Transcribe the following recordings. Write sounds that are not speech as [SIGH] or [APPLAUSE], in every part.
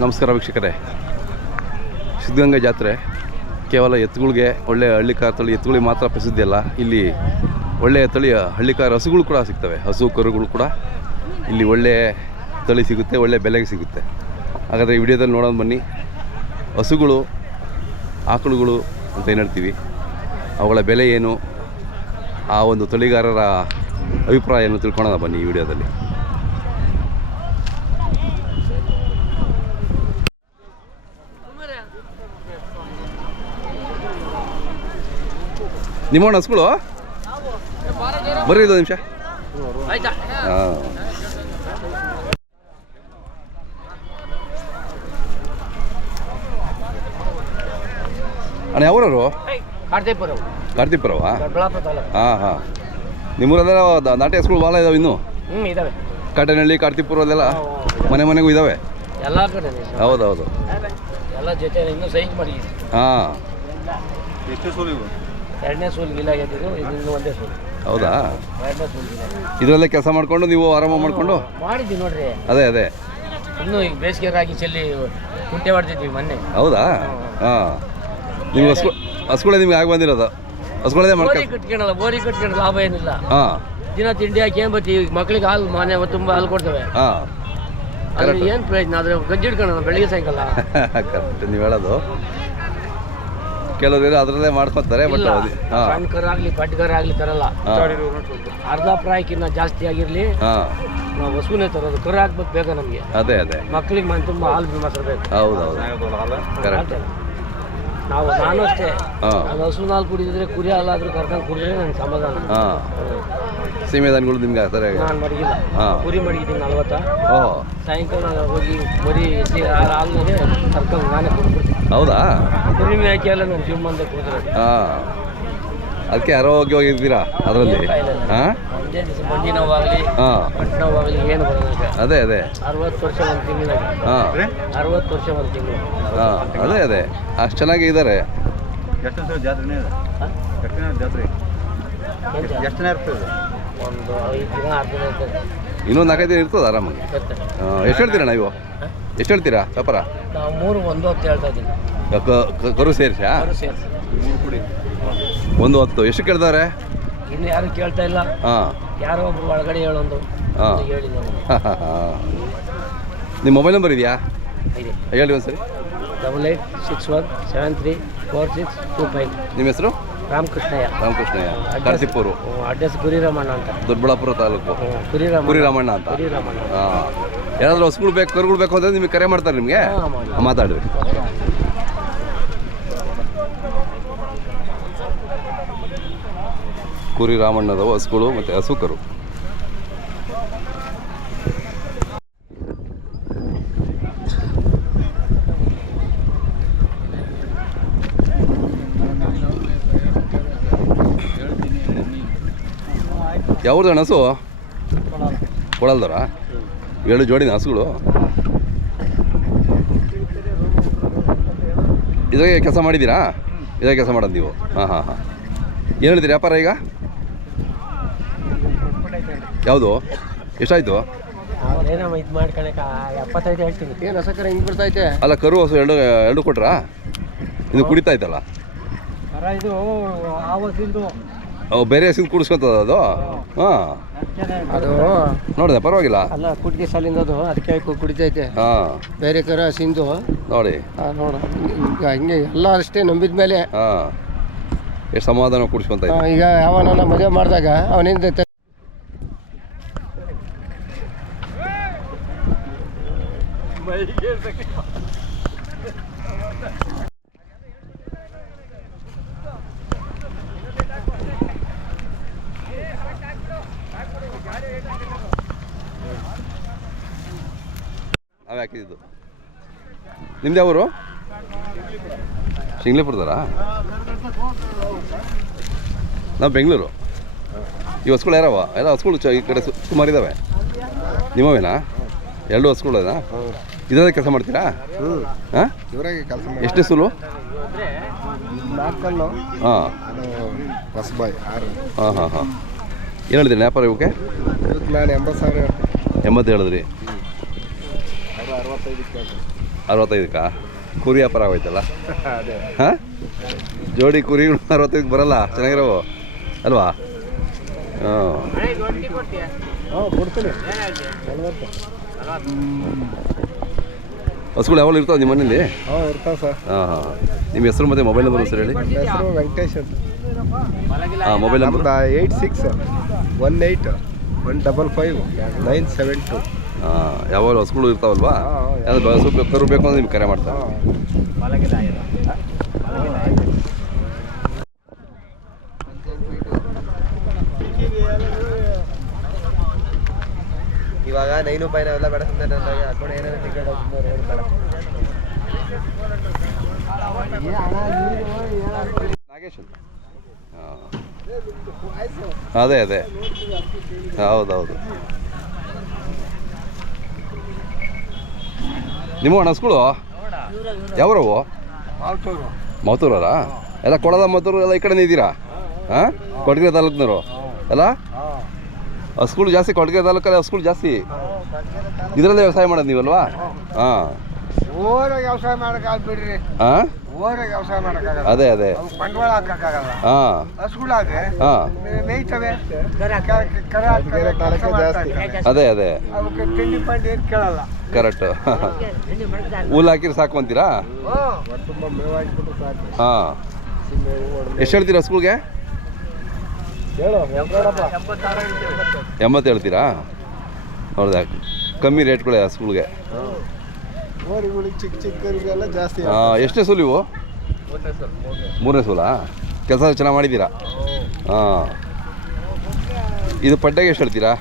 ನಮಸ್ಕಾರ ವೀಕ್ಷಕರೇ. ಸಿದ್ಧಗಂಗಾ ಜಾತ್ರೆ. ಕೇವಲ ಎತ್ತುಗಳಿಗೆ ಒಳ್ಳೆಯ ಹಳ್ಳಿಕಾರ ತಳಿ ಎತ್ತುಗಳಿಗೆ ಮಾತ್ರ ಪ್ರಸಿದ್ಧಿ ಅಲ್ಲ. ಇಲ್ಲಿ ಒಳ್ಳೆಯ ತಳಿಯ ಹಳ್ಳಿಕಾರ ಹಸುಗಳು ಕೂಡ ಸಿಗ್ತವೆ. ಹಸು, ಕರುಗಳು ಕೂಡ ಇಲ್ಲಿ ಒಳ್ಳೆಯ ತಳಿ ಸಿಗುತ್ತೆ ಒಳ್ಳೆಯ ಬೆಲೆಗೆ ಸಿಗುತ್ತೆ. ಹಾಗಾದರೆ ಈ ವಿಡಿಯೋದಲ್ಲಿ ನೋಡೋದು ಬನ್ನಿ. ಹಸುಗಳು, ಆಕಳುಗಳು ಅಂತ ಏನು ಹೇಳ್ತೀವಿ? ಅವುಗಳ ಬೆಲೆ ಏನು? ಆ ಒಂದು ತಳಿಗಾರರ ಅಭಿಪ್ರಾಯ ಏನು ತಿಳ್ಕೊಳ್ಳೋಣ ಬನ್ನಿ ಈ ವಿಡಿಯೋದಲ್ಲಿ. ನಿಮ್ಮಣ್ಣ ಹಸ್ಗಳು ಬರ್ರಿ ಇದು ನಿಮಿಷ. ಹಾಂ. ಅಣ್ಣ ಯಾವ್ರವರು ಕಾರ್ತಿಪುರವ ಕಾರ್ತಿಪುರವಾ ಹಾ ಹಾ. ದ- ನಾಟಿ ಹಸ್ಗಳು ಭಾಳ ಇದಾವೆ ಇನ್ನು? ಕಾಟನಹಳ್ಳಿ ಕಾರ್ತಿಪುರ ಅದೆಲ್ಲ ಮನೆ ಮನೆಗೂ ಇದಾವೆ? ಹೌದೌದು ಕಡೆ ಹೌದು ಹೌದು ಎಲ್ಲ ಜೊತೆ ಇನ್ನೂ ಸೈಜ್ ಮಾಡಿ ಹಾಂ. ಎರಡನೇ ಸೂಲ್ ಗಿಲ ಆಗಿದ್ದು ಇದು ಒಂದೇ ಸೂಲ್. ಹೌದಾ? ಎರಡನೇ ಸೂಲ್ ಗಿಲ ಇದರಲ್ಲೇ ಕೆಲಸ ಮಾಡ್ಕೊಂಡು ನೀವು ಆರಾಮ ಮಾಡ್ಕೊಂಡು? ಮಾಡಿದ್ವಿ ನೋಡ್ರಿ. ಅದೇ ಅದೇ. ಇನ್ನೂ ಈಗ ಬೇಸಿಗೆ ರಾಗಿ ಚೆಲ್ಲಿ ಕುಂಟೆ ಹೊಡೆದಿದ್ವಿ ಮೊನ್ನೆ. ಹೌದಾ? ಹಾಂ. ನೀವು ಹಸ್ಗಳು ಹಸ್ಗಳೇ ನಿಮ್ಗೆ ಆಗಿ ಬಂದಿರೋದು. ಹಸ್ಗಳೇ ಬೋರಿ ಮಾಡ್ಕೊಂಡು ಕಟ್ಕೊಳಲ್ಲ ಬೋರಿ ಕಟ್ಕೊಂಡು ಲಾಭ ಏನಿಲ್ಲ. ಹಾಂ. ದಿನ ತಿಂಡಿ ಹಾಕಿ ಏನ್ ಬರ್ತೀವಿ ಮಕ್ಳಿಗೆ ಹಾಲು ಮನೆ ತುಂಬ ಹಾಲು ಕೊಡ್ತೇವೆ. ಹಾಂ. ಏನು ಪ್ರಯೋಜನ? ಆದ್ರೆ ಗಜ್ಜಿ ಹಿಡ್ಕೊಳಲ್ಲ ಬೆಳಿಗ್ಗೆ ಸಾಯಂಕಾಲ. [LAUGHS] ಕರೆಕ್ಟ್ ನೀವು ಹೇಳೋದು. ಕೆಲವರು ಅದರಲ್ಲೇ ಮಾಡ್ಕೊತಾರೆ ಬಟ್ ಇಲ್ಲ. ಹಾಂ. ಸಣ್ಣ ಕರ ಆಗ್ಲಿ ಕಟ್ಗರ್ ಆಗ್ಲಿ ತರಲ್ಲ ಅರ್ಧ ಪ್ರಾಯಕ್ಕಿಂತ ಜಾಸ್ತಿ ಆಗಿರ್ಲಿ ಹಾಂ. ನಾವು ಹಸುನೇ ತರೋದು ಕರ ಹಾಕ್ಬೇಕು ಬೇಗ ನಮಗೆ. ಅದೇ ಅದೇ. ಮಕ್ಳಿಗೆ ಮನೆ ತುಂಬ ಹಾಲು ಮಾತ್ರ ಬೇಕು. ಹೌದು ಹೌದು. ಕರೆಕ್ಟ್ ನಾವು ನಾನು ಅಷ್ಟೇ. ಹಾಂ. ನಾನು ಹಸು ಹಾಲು ಕುಡಿದಿದ್ರೆ ಕುರಿ ಹಾಲಾದ್ರೂ ಕರ್ಕೊಂಡು ಕುಡಿದ್ರೆ ನನ್ಗೆ ಸಮಾಧಾನ. ಹಾಂ. ಸೀಮೆ ದನಗಳು ನಿಮ್ಗೆ ಆಗ್ತಾರೆ ನಾನು ಮಡಗಿಲ್ಲ. ಹಾಂ. ಕುರಿ ಮಡಗಿದ್ದೀನಿ ನಲ್ವತ್ತ. ಓ ಸಾಯಂಕಾಲ ಹೋಗಿ ಮರಿ ಎಸಿ ಹಾಲ್ನಾಗೆ ಕರ್ಕೊಂಡು ನಾನೇ ಕುಡ್ಬಿಡ್ತೀನಿ ಹೌದಾ? ಯಾಕೆ ನಾನು ಹಾಂ. ಅದಕ್ಕೆ ಆರೋಗ್ಯವಾಗಿದ್ದೀರಾ ಅದರಲ್ಲಿ? ಹಾಂ? ಒಂದೇ ದಿವಸ ಮಂಡಿ ನೋವಾಗಲಿ ಹಾಂ. ಗಂಟು ನೋವಾಗಲಿ ಏನು ಬರೋದಿಲ್ಲ ಅದೇ ಅದೇ. ಅರವತ್ತು ವರ್ಷ ಒಂದು ಹಾಂ. ಅರವತ್ತು ವರ್ಷ ಒಂದು ತಿಂಗಳು. ಹಾಂ ಅದೇ ಅದೇ. ಅಷ್ಟು ಚೆನ್ನಾಗಿ ಇದ್ದಾರೆ ಎಷ್ಟು ದಿವಸ ಜಾತ್ರೆನೇ ಇದೆ? ಎಷ್ಟು ಜಾತ್ರೆ? ಎಷ್ಟು ದಿನ ಇರ್ತದೆ? ಒಂದು ಐದು ದಿನ ಆರು ದಿನ ಇರ್ತದೆ. ಇನ್ನೊಂದು ನಾಲ್ಕೈದು ದಿನ ಇರ್ತದೆ ಆರಾಮಾಗಿ. ಎಷ್ಟು ಹೇಳ್ತೀರಾ ನೀವು ಎಷ್ಟು ಹೇಳ್ತೀರಾ ವ್ಯಾಪಾರ? ನಾವು ಮೂರು ಒಂದು ಹೊತ್ತು ಹೇಳ್ತಾ ಇದ್ದೀನಿ ಕರು ಸೇರಿಸಾ? ಅವರು ಸೇರಿಸಿ. ಒಂದು ಹೊತ್ತು. ಎಷ್ಟು ಕೇಳ್ತಾರೆ? ಇನ್ನು ಯಾರು ಕೇಳ್ತಾ ಇಲ್ಲ. ಹಾಂ. ಯಾರೋ ಒಬ್ರು ಒಳಗಡೆ ಹೇಳೊಂದು ಹಾಂ. ಹೇಳಿ ನಿಮ್ಮ ಮೊಬೈಲ್ ನಂಬರ್ ಇದೆಯಾ? ಇದೆ. ಹೇಳಿ ಒಂದು ಸರಿ double eight six one seven three four six two five. ನಿಮ್ಮ ಹೆಸರು? ರಾಮಕೃಷ್ಣಯ್ಯ. ರಾಮಕೃಷ್ಣಯ್ಯ. ಕರ್ಸಿಪುರು ಅಡ್ರೆಸ್ ಕುರಿರಾಮಣ್ಣ ಅಂತ. ದೊಡ್ಡಬಳ್ಳಾಪುರ ತಾಲೂಕು. ಹ್ಮ್, ಕುರಿರಾಮ ಕುರಿರಾಮಣ್ಣ ಅಂತ. ಕುರಿರಾಮಣ್ಣ ಹಾಂ. ಯಾರಾದರೂ ಹೊಸ್ಗಳು ಬೇಕು ಕರುಗಳು ಬೇಕು ಅಂದರೆ ನಿಮಗೆ ಕರೆ ಮಾಡ್ತಾರೆ ನಿಮಗೆ. ಮಾತಾಡ್ರಿ. ಕುರಿ ರಾಮಣ್ಣದವು ಹಸುಗಳು ಮತ್ತು ಹಸು ಕರು ಯಾವ್ದು ಹಣಸು ಕೊಡಲ್ದರ? ಏಳು ಜೋಡಿನ ಹಸುಗಳು ಇದಾಗೆ ಕೆಲಸ ಮಾಡಿದ್ದೀರಾ? ಇದೇ ಕೆಲಸ ಮಾಡೋದು ನೀವು. ಹಾಂ ಹಾಂ ಹಾಂ. ಏನು ಹೇಳಿದ್ರಿ ವ್ಯಾಪಾರ ಈಗ? ಯಾವುದು? ಎಷ್ಟಾಯಿತು? ಅವ್ರೇನಮ್ಮ ಇದು ಮಾಡ್ಕೊಳಕ ಎಪ್ಪತ್ತೈದು ಹೇಳ್ತೀನಿ. ಏನು ಹೊಸಕರ ಹಿಂಗೆ ಬರ್ತೈತೆ ಅಲ್ಲ ಕರು ಹಸು ಎರಡು ಎರಡು ಕೊಟ್ರಾ? ಇದು ಕುಡಿತಾ ಇತ್ತಲ್ಲ ಬೇರೆ ಹಸಿದು ಕುಡಿಸ್ಕೊತದ ಅದು? ಹಾಂ. ಅದು ನೋಡಿದೆ ಪರವಾಗಿಲ್ಲ. ಅಲ್ಲ ಕುಟ್ಗೆ ಸಾಲಿಂದ ಅದು ಅದಕ್ಕೆ ಕುಡಿತೈತೆ. ಹಾ. ಬೇರೆ ಕರ ಸಿಂಧು. ನೋಡಿ. ನೋಡ. ಈಗ ಹಿಂಗೆ ಎಲ್ಲ ಅಷ್ಟೇ ನಂಬಿದ ಮೇಲೆ. ಹಾಂ. ಎಷ್ಟು ಸಮಾಧಾನ ಕುಡಿಸ್ಕೊಂತ ಈಗ ಯಾವನ ಮದುವೆ ಮಾಡಿದಾಗ ಅವನಿಂದ ತೆ- ನಾವೇ ಹಾಕಿದ್ದು. ನಿಮ್ದು ಯಾವರು? ಶಿಂಗ್ಲಿಪುರದಾರಾ ನಾವು ಬೆಂಗಳೂರು. ಈ ಹೊಸ್ಗಳು ಯಾರವ? ಎಲ್ಲ ಹಸುಗಳು ಈ ಕಡೆ ಸುಮಾರು ಇದ್ದಾವೆ ನಿಮ್ಮವೇನಾ? ಎರಡು ಹಸುಗಳೇನಾ ಇದರಲ್ಲೇ ಕೆಲಸ ಮಾಡ್ತೀರಾ? ಹಾಂ? ಎಷ್ಟೇ ಸುಲು? ಹಾಂ. ಹಾಂ ಹಾಂ ಹಾಂ. ಏನು ಹೇಳಿದ್ರಿ ವ್ಯಾಪಾರ ಇವಕ್ಕೆ? ಎಂಬತ್ತು ಸಾವಿರ ಎಂಬತ್ತು ಹೇಳಿದ್ರಿ. ಅರವತ್ತೈದಕ್ಕೆ ಕುರಿ ವ್ಯಾಪಾರ ಆಗೋಯ್ತಲ್ಲ? ಹಾಂ? ಜೋಡಿ ಕುರಿಗಳು ಅರವತ್ತೈದಕ್ಕೆ ಬರಲ್ಲ? ಚೆನ್ನಾಗಿರೋ ಅಲ್ವಾ? ಹಸುಗಳು ಯಾವಾಗ ಇರ್ತಾವೆ ನಿಮ್ಮ ಮನೇಲಿ ಹಾಂ ಇರ್ತಾವೆ ಸರ್ ಹಾಂ. ಹಾಂ ನಿಮ್ಮ ಹೆಸರು ಮತ್ತು ಮೊಬೈಲ್ ನಂಬರ್ ಸರ್ ಹೇಳಿ. ವೆಂಕಟೇಶ್ ಅಂತ. ಹಾಂ mobile number eight six one eight one double five nine seven two ಯಾವಾಗ ಹಸುಗಳು ಇರ್ತಾವಲ್ವಾ. ಯಾವ್ದು ಹಸು ಕರು ಬೇಕು ಅಂದ್ರೆ ನಿಮ್ಗೆ ಕರೆ ಮಾಡ್ತಾರೆ. ಇವಾಗ ನೈನು ಪೈನ ಎಲ್ಲ ಬೇಡ ಸುಮ್ಮನೆ ನನಗೆ ಅಕೌಂಟ್ ಏನಾದ್ರು ಟಿಕೆಟ್ ಸುಮ್ಮನೆ ರೋಡ್ ಬೇಡ ನಾಗೇಶ್. ಅದೇ ಅದೇ. ಹೌದೌದು. ನಿಮ್ಮ ಹಸುಗಳು ಯಾವ್ರವು ಮತ್ತೂರಲ್ಲ ಎಲ್ಲ ಕೊಡದ ಮತ್ತೂರು ಎಲ್ಲ ಈ ಕಡೆನೇ ಇದ್ದೀರಾ ಹಾಂ ಕೊಡಗಿರಿ ತಾಲೂಕ್ನವರು ಅಲ್ಲ ಸ್ಕೂಲ್ ಜಾಸ್ತಿ ಕೊಡಗಿರಿ ತಾಲೂಕಲ್ಲಿ ಸ್ಕೂಲ್ ಜಾಸ್ತಿ ಇದರಲ್ಲೇ ವ್ಯವಸಾಯ ಮಾಡೋದು ನೀವಲ್ವಾ ಹಾಂ ವ್ಯವಸಾಯ ಹಾಂ ವ್ಯವಸಾಯ ಮಾಡಕ್ಕಾಗಲ್ಲ. ಅದೇ ಅದೇ. ಬಂಡವಾಳ ಹಾಕಕ್ಕಾಗಲ್ಲ. ಹಾಂ. ಹಸುಗಳಾದ್ರೆ ಹಾಂ. ಮೇಯ್ತವೆ? ಕರ ಜಾಸ್ತಿ. ಅದೇ ಅದೇ. ಅವಕ್ಕೆ ತಿಂಡಿ ಪಂಡಿ ಏನು ಕೇಳಲ್ಲ. ಕರೆಕ್ಟ್ ಹುಲ್ ಹಾಕಿದ್ರೆ ಸಾಕು ಅಂತೀರಾ? ತುಂಬ ಮೇವು ಹಾಕ್ಬಿಟ್ಟು ಸಾಕು ಹಾಂ. ಎಷ್ಟು ಹೇಳ್ತೀರಾ ಹಸುಗಳಿಗೆ? ನೋಡಪ್ಪ ಎಂಬತ್ತು ಹೇಳ್ತೀರಾ? ಹೌದಾ? ಕಮ್ಮಿ ರೇಟ್ಗಳೇ ಹಸುಗಳಿಗೆ. ಓರಿಗಳಿಗೆ ಚಿಕ್ಕ ಚಿಕ್ಕರಿಗೆಲ್ಲ ಜಾಸ್ತಿ ಹಾಂ ಎಷ್ಟನೇ ಸೂಲು ಇವು? ಮೂರನೇ ಸೂಲಾ ಕೆಲಸ ಚೆನ್ನಾಗಿ ಮಾಡಿದ್ದೀರಾ? ಹಾಂ ಇದು ಪಡ್ಡೆಗೆ ಎಷ್ಟು ಹೇಳ್ತೀರಾ?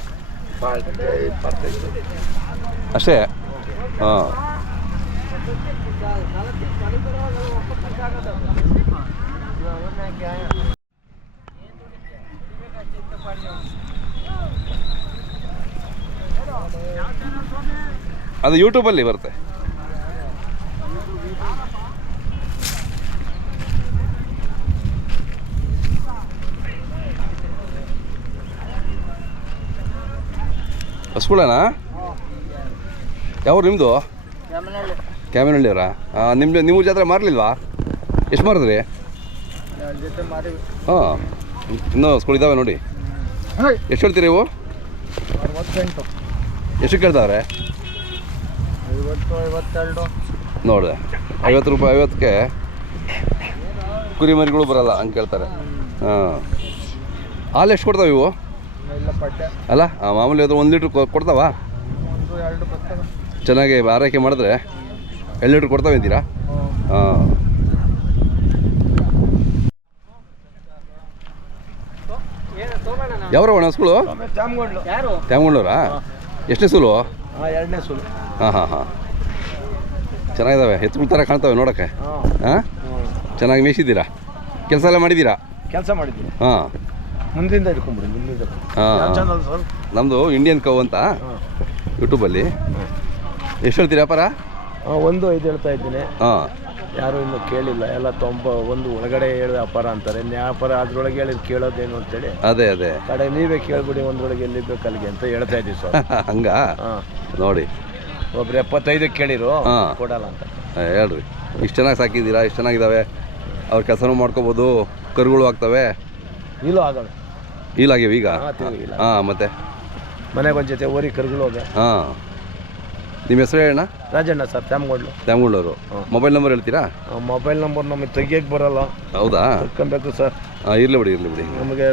ಅಷ್ಟೇ? ಹಾಂ ಅದು ಯೂಟ್ಯೂಬಲ್ಲಿ ಬರುತ್ತೆ. ಹಸ್ಗಳೇನಾ ಯಾವ ನಿಮ್ಮದು ಕ್ಯಾಮನಹಳ್ಳಿಯವರಾ ಹಾಂ ನಿಮ್ಮ ನೀವು ಜಾತ್ರೆ ಮಾರಲಿಲ್ವಾ? ಎಷ್ಟು ಮಾರಿದ್ರಿ? ಹಾಂ ಇನ್ನೂ ಹಸ್ಗಳು ಇದ್ದಾವೆ ನೋಡಿ. ಎಷ್ಟು ಹೇಳ್ತೀರಿ ನೀವು ಎಷ್ಟು ಕೇಳ್ತಾವ್ರೆ? ನೋಡಿದೆ. ಐವತ್ತು ರೂಪಾಯಿ ಐವತ್ತಕ್ಕೆ ಕುರಿಮರಿಗಳು ಬರಲ್ಲ ಹಂಗೆ ಕೇಳ್ತಾರೆ. ಹಾಂ. ಹಾಲು ಎಷ್ಟು ಕೊಡ್ತಾವೆ ಇವು? ಅಲ್ಲ ಮಾಮೂಲಿ ಅದು ಒಂದು ಲೀಟ್ರ್ ಕೊಡ್ತಾವ? ಚೆನ್ನಾಗಿ ಆರೈಕೆ ಮಾಡಿದ್ರೆ ಎರಡು ಲೀಟ್ರ್ ಕೊಡ್ತಾವೆ ಇದ್ದೀರಾ ಹಾಂ. ಯಾವ್ರ ಒಣ ಸ್ಕೂಲು ತ್ಯಾಮಗೊಂಡವ್ರಾ ಎಷ್ಟನೇ ಸೂಲು ಹಾಂ ಎರಡನೇ ಸುಲು ಹಾಂ ಹಾಂ. ಹಾಂ ಚೆನ್ನಾಗಿದ್ದಾವೆ ಹೆಚ್ಚು ಥರ ಕಾಣ್ತವೆ ನೋಡೋಕ್ಕೆ. ಹಾಂ? ಹಾಂ ಚೆನ್ನಾಗಿ ಮೇಯಿಸಿದ್ದೀರಾ? ಕೆಲಸ ಎಲ್ಲ ಮಾಡಿದ್ದೀರಾ? ಕೆಲಸ ಮಾಡಿದ್ದೀರಾ ಹಾಂ. ಮುಂದಿಂದ ಹಿಡ್ಕೊಂಬಿಡಿ ಮುಂದಿಂದ ಹಾಂ ಚಾನಲ್ ಸರ್? ನಮ್ಮದು ಇಂಡಿಯನ್ ಕವ್ ಅಂತ ಯೂಟ್ಯೂಬಲ್ಲಿ ಎಷ್ಟು ಹೇಳ್ತೀರಾ ವ್ಯಾಪಾರ? ಒಂದು ಐದು ಹೇಳ್ತಾ ಇದ್ದೀನಿ. ಹಾಂ. ಯಾರು ಇನ್ನೂ ಕೇಳಿಲ್ಲ ಎಲ್ಲ ತೊಂಬ ಒಂದು ಒಳಗಡೆ ಹೇಳಿ ಅಪಾರ ಅಂತಾರೆ. ವ್ಯಾಪಾರ ಅದ್ರೊಳಗೆ ಹೇಳಿದ್ ಕೇಳೋದೇನು ಅಂತೇಳಿ? ಅದೇ ಅದೇ. ಕಡೆ ನೀವೇ ಕೇಳ್ಬಿಡಿ ಒಂದ್ರೊಳಗೆ ಎಲ್ಲಿ ಬೇಕು ಅಲ್ಲಿಗೆ ಅಂತ ಹೇಳ್ತಾ ಇದ್ದೀವಿ ಸರ್. [LAUGHS] ಹಂಗ? ಹಾಂ. ನೋಡಿ. ಒಬ್ರು ಎಪ್ಪತ್ತೈದಕ್ಕೆ ಕೇಳಿರು. ಕೊಡಲ್ಲ ಅಂತ. ಹೇಳ್ರಿ. ಇಷ್ಟು ಚೆನ್ನಾಗಿ ಸಾಕಿದ್ದೀರಾ? ಇಷ್ಟು ಚೆನ್ನಾಗಿದ್ದಾವೆ ಅವ್ರ ಕೆಲಸನೂ ಮಾಡ್ಕೋಬೋದು ಕರುಗಳು ಆಗ್ತವೆ. ಇಲ್ಲೂ ಆಗಲ್ಲ. ಈಲಾಗಿವೆ ಈಗ? ಹಾ, ಇಲ್ಲ. ಮತ್ತೆ? ಮನೆಗೆ ಒಂದು ಜೊತೆ ಓರಿ ಕರ್ಗಳು ಹೋಗ ಹಾಂ. ನಿಮ್ಮ ಹೆಸರು ಹೇಳಣ್ಣ? ರಾಜಣ್ಣ ಸರ್ ತ್ಯಾಮಗೊಂಡ್ಲು. ತ್ಯಾಮಗೊಂಡವರು ಮೊಬೈಲ್ ನಂಬರ್ ಹೇಳ್ತೀರಾ? ಮೊಬೈಲ್ ನಂಬರ್ ನಮಗೆ ತೆಗಿಯಕ್ಕೆ ಬರಲ್ಲ. ಹೌದಾ? ತಕ್ಕೊಬೇಕು ಸರ್. ಹಾಂ ಇರಲಿ ಬಿಡಿ ಇರಲಿ ಬಿಡಿ. ನಮಗೆ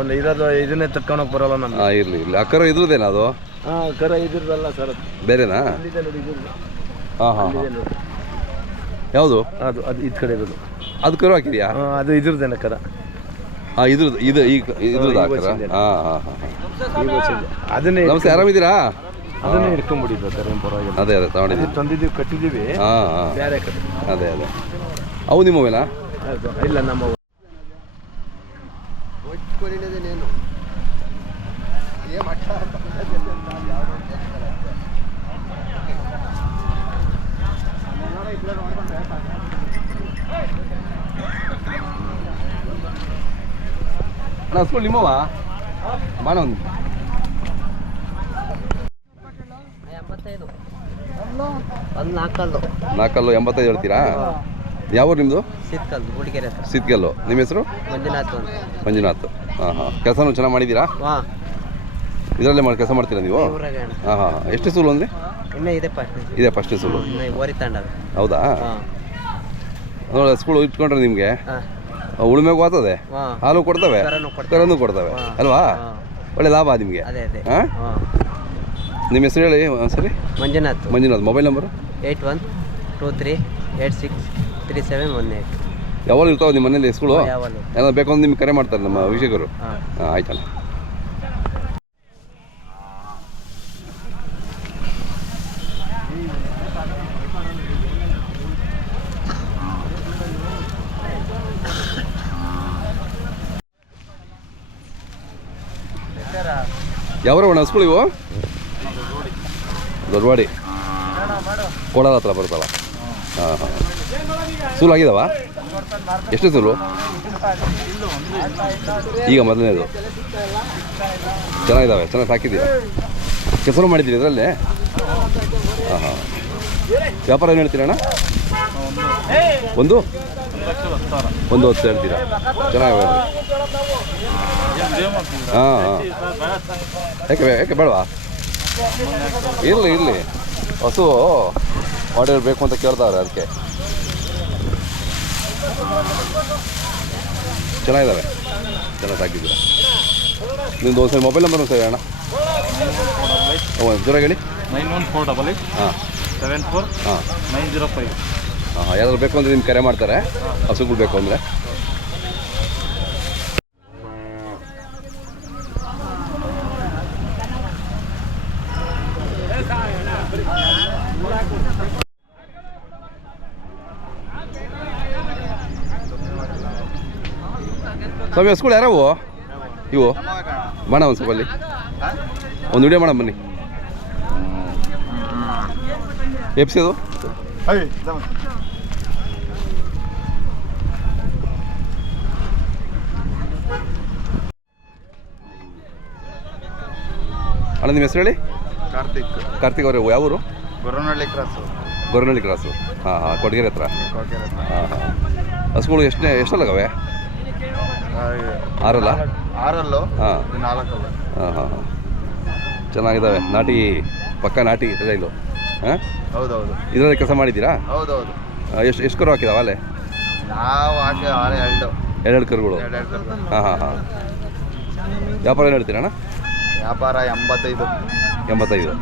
ಒಂದು ಇರೋದು ಇದನ್ನೇ ತಕ್ಕೊಳಕ್ ಬರಲ್ಲ ನಮ್ಗೆ. ಹಾಂ ಇರಲಿ ಇರಲಿ. ಆ ಕರು ಇದ್ರದ್ದೇನಾ ಅದು? ಹಾಂ ಕರ ಇದ್ರದಲ್ಲ ಸರ್ ಬೇರೆನಾ. ಹಾಂ ಹಾಂ. ಯಾವುದು? ಅದು ಅದು ಇದು ಕಡೆ ಇರೋದು. ಅದು ಕರು ಹಾಕಿದ್ಯಾ? ಅದು ಇದ್ರದ್ದೇನೆ ಕರ. ಹಾಂ ಇದ್ರದ್ದು ಇದು ಈಗ ಇದ್ರದ್ದು ವರ್ಷದ್ದು. ಹಾಂ ಹಾಂ. ಅದನ್ನೇ ನಮಸ್ತೆ ಆರಾಮಿದ್ದೀರಾ? ಅದನ್ನೇ ಹಿಡ್ಕೊಂಡ್ಬಿಟ್ಟಿದ್ದು ಸರ್ ಏನು ಪರವಾಗಿಲ್ಲ. ಅದೇ ಅದೇ ತಗೊಂಡಿದ್ದೀವಿ. ಅದು ತಂದಿದ್ದೀವಿ ಕಟ್ಟಿದ್ದೀವಿ. ಹಾಂ ಹಾಂ. ಬೇರೆ ಅದೇ ಅದೇ. ಅವು ನಿಮ್ಮವೇನಾ ಇಲ್ಲ ನಮ್ಮ ಅಣ್ಣ ಸ್ಕೂಲ್ ನಿಮ್ಮವ ಒಂದು. ಒಂದು ನಾಲ್ಕಲ್ಲು. ಎಂಬತ್ತೈದು ಹೇಳ್ತೀರಾ? ಯಾವ ನಿಮ್ಮದು ಸಿತ್ಕಲ್ಲು ಗುಡಿಗೆರೆ ಸಿತ್ಕಲ್ಲು ನಿಮ್ಮ ಹೆಸರು? ಮಂಜುನಾಥ್ ಮಂಜುನಾಥ್. ಹಾಂ ಹಾಂ. ಕೆಲಸನೂ ಚೆನ್ನಾಗಿ ಮಾಡಿದ್ದೀರಾ? ಇದರಲ್ಲೇ ಮಾಡಿ ಕೆಲಸ ಮಾಡ್ತೀರಾ ನೀವು? ಹಾಂ ಹಾಂ ಎಷ್ಟು ಸೂಲು ಅಂದರೆ? ಇನ್ನೂ ಇದೆ ಫಸ್ಟ್ ಇದೆ ಫಸ್ಟ್ ಸೂಲು ಓರಿ ಹೌದಾ? ಸ್ಕೂಲ್ ಇಟ್ಕೊಂಡ್ರೆ ನಿಮಗೆ ಉಳುಮೆಗೂ ಆಗ್ತದೆ ಹಾಂ ಹಾಲು ಕೊಡ್ತವೆ? ಕರನು ಕೊಡ್ತವೆ. ಅಲ್ವಾ? ಒಳ್ಳೆ ಲಾಭ ನಿಮಗೆ. ಅದೇ ಅದೇ. ಹಾಂ ಹಾಂ ನಿಮ್ಮ ಹೆಸರು ಹೇಳಿ ಸರಿ Manjunath. Manjunath. Mobile number? Eight one two three eight six three seven one eight ಯಾವಾಗ ಇರ್ತಾವೆ ನಿಮ್ಮ ಮನೇಲಿ ಸ್ಕೂಲು ಎಲ್ಲ ಏನಾದ್ರು ಬೇಕು ಅಂದ್ರೆ ನಿಮ್ಗೆ ಕರೆ ಮಾಡ್ತಾರೆ ನಮ್ಮ ವೀಕ್ಷಕರು. ಹಾಂ ಹಾಂ ಆಯ್ತಣ್ಣ ಒಣ ಸ್ಕೂಲ್ ಇವು? ದೊಡ್ಡವಾಡಿ ಹತ್ರ ಬರ್ತಲ್ಲ ಹಾಂ ಹಾಂ. ಸೂಲ್ ಆಗಿದಾವ? ಎಷ್ಟು ಸೂಲು? ಈಗ ಮೊದಲನೇದು. ಚೆನ್ನಾಗಿದ್ದಾವೆ ಚೆನ್ನಾಗಿ ಸಾಕಿದ್ದೀರಾ ಕೆಲಸ ಮಾಡಿದ್ದೀರಿ ಇದರಲ್ಲೇ? ಹಾಂ ಹಾಂ. ವ್ಯಾಪಾರ ಏನು ಹೇಳ್ತೀರಣ್ಣ ಒಂದು? ಒಂದು ಹೊತ್ತು ಹೇಳ್ತೀರಾ? ಚೆನ್ನಾಗಿ ಹಾಂ. ಹಾಂ ಯಾಕೆ ಯಾಕೆ ಬೇಡವಾ? ಇರಲಿ ಇರಲಿ. ಹಸು ಆರ್ಡರ್ ಬೇಕು ಅಂತ ಕೇಳ್ತಾರೆ ಅದಕ್ಕೆ. ಚೆನ್ನಾಗಿದ್ದಾವೆ. ಚೆನ್ನಾಗಿ ಸಾಕಿದ್ದೀರಾ? ನಿಮ್ದು ಒಂದು ಸರಿ ಮೊಬೈಲ್ ನಂಬರ್ ಸರಿ ಅಣ್ಣ ಒಂದು ಜೋರ ಹೇಳಿ. Nine one four double eight ಹಾಂ. ಸೆವೆನ್ ಫೋರ್ ಹಾಂ. Nine zero five. ಯಾರಾದ್ರು ಬೇಕು ಅಂದರೆ ನಿಮ್ಗೆ ಕರೆ ಮಾಡ್ತಾರೆ. ಹಸುಗಳು ಬೇಕು ಅಂದರೆ. ಸ್ವಾಮಿ, ಹಸುಗಳು ಯಾರವು? ಇವು? ಬಣ ಒಂದು ಸ್ವಲ್ಪ ಒಂದು ವಿಡಿಯೋ ಮಾಡೋಣ ಬನ್ನಿ. ಎಪ್ಸಿ ಅದು ಅಣ್ಣ ನಿಮ್ಮ ಹೆಸರು ಹೇಳಿ? ಕಾರ್ತಿಕ್. ಕಾರ್ತಿಕ್ ಅವರೇ ಯಾವ ಊರು? ಗೊರನಹಳ್ಳಿ ಕ್ರಾಸು. ಗೊರನಹಳ್ಳಿ ಕ್ರಾಸು. ಹಾಂ ಹಾಂ ಕೊಡಗೇರಿ ಹತ್ರ. ಹಾಂ ಹಾಂ. ಹಸುಗಳು ಎಷ್ಟನೇ ಎಷ್ಟಲ್ಲಗವೆ? ಆರಲ್ಲ? ಆರಲ್ಲು ಹಾಂ. ನಾಲ್ಕಲ್ಲ. ಹಾಂ ಹಾಂ ಹಾಂ. ಚೆನ್ನಾಗಿದ್ದಾವೆ ನಾಟಿ ಪಕ್ಕ ನಾಟಿ ರೈಲು ಹಾಂ? ಹೌದೌದು. ಇದರಲ್ಲಿ ಕೆಲಸ ಮಾಡಿದ್ದೀರಾ? ಹೌದೌದು. ಎಷ್ಟು ಎಷ್ಟು ಕರು ಹಾಕಿದಾವ ಅಲ್ಲೇ? ನಾವು ಹಾಕಿ ಆರು ಎರಡು. ಎರಡೆರಡು ಕರುಗಳು. ಎರಡು ಎರಡು ಕರ್ಕೊಂಡು. ಹಾಂ ಹಾಂ ಹಾಂ. ವ್ಯಾಪಾರ ಏನು ಹೇಳ್ತೀರಣ್ಣ? ವ್ಯಾಪಾರ ಎಂಬತ್ತೈದು. ಎಂಬತ್ತೈದು.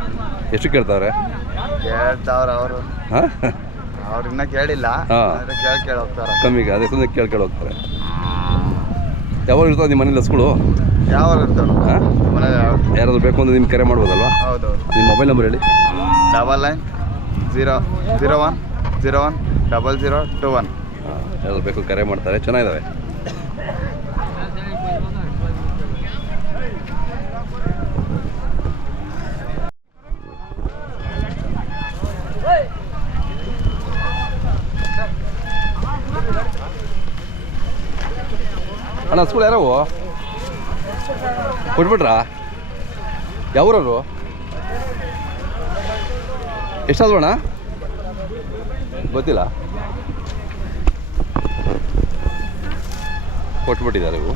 ಎಷ್ಟು ಕೇಳ್ತಾವ್ರೆ? ಕೇಳ್ತಾವ್ರ ಅವರು. ಹಾಂ? ಅವ್ರು ಇನ್ನ ಕೇಳಿಲ್ಲ. ಹಾ. ಆದ್ರೆ ಕೇಳಿ ಕೇಳಿ ಹೋಗ್ತಾರೆ. ಕಮ್ಮಿಗೆ ಅದೇ ಸುಮ್ಮನೆ ಕೇಳಿ ಕೇಳಿ ಹೋಗ್ತಾರೆ. ಯಾವಾಗ ಇರ್ತಾವೆ ನಿಮ್ಮ ಮನೇಲಿ ಹಸುಗಳು ಯಾವ ಯಾರಾದ್ರು ಬೇಕು ಅಂದ್ರೆ ನಿಮ್ಗೆ ಕರೆ ಮಾಡ್ಬೋದಲ್ವಾ? ಹೌದು. ನಿಮ್ಮ ಮೊಬೈಲ್ ನಂಬರ್ ಹೇಳಿ. Double nine zero zero one zero one double zero two one. ಯಾರಾದ್ರು ಬೇಕು ಕರೆ ಮಾಡ್ತಾರೆ. ಚೆನ್ನಾಗಿದ್ದಾವೆ ಅಣ್ಣ ಸ್ಕೂಲ್ ಯಾರವು? ಕೊಟ್ಬಿಟ್ರಾ? ಯಾವೂರವರು? ಎಷ್ಟಾದ್ರು ಅಣ್ಣ ಗೊತ್ತಿಲ್ಲ. ಕೊಟ್ಬಿಟ್ಟಿದ್ದಾರೆ ಇವು